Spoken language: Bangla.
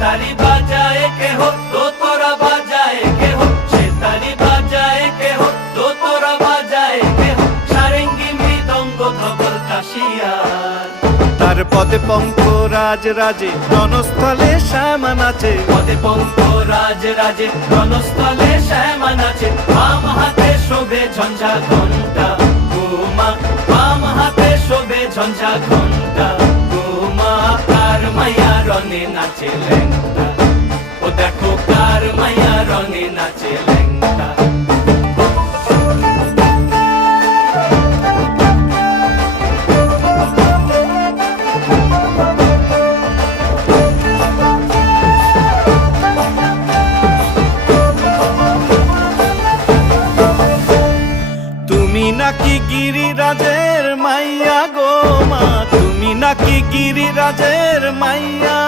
তারি বাজায় কেহ দোতরা বাজায় কেহ সে তারি বাজায় কেহ দোতরা বাজায় কেহ সারেঙ্গি মৃদঙ্গ ধবল কাশিয়ার তার পদে পঙ্ক রাজ রাজে রণস্থলে শ্যামা নাচে পদে পঙ্ক রাজ রাজে রণস্থলে শ্যামা নাচে বাম হাতে শোভে ঝঞ্ঝা ঘণ্টা উমা বাম হাতে শোভে ঝঞ্ঝা ঘণ্টা উমা কার মায়া রনে নাচে ল্যাংটা ও দেখো কার মায়া রনে নাচে ল্যাংটা তুমি নাকি গিরিরাজের মাইয়া গো মা, তুমি নাকি গিরিরাজের মাইয়া।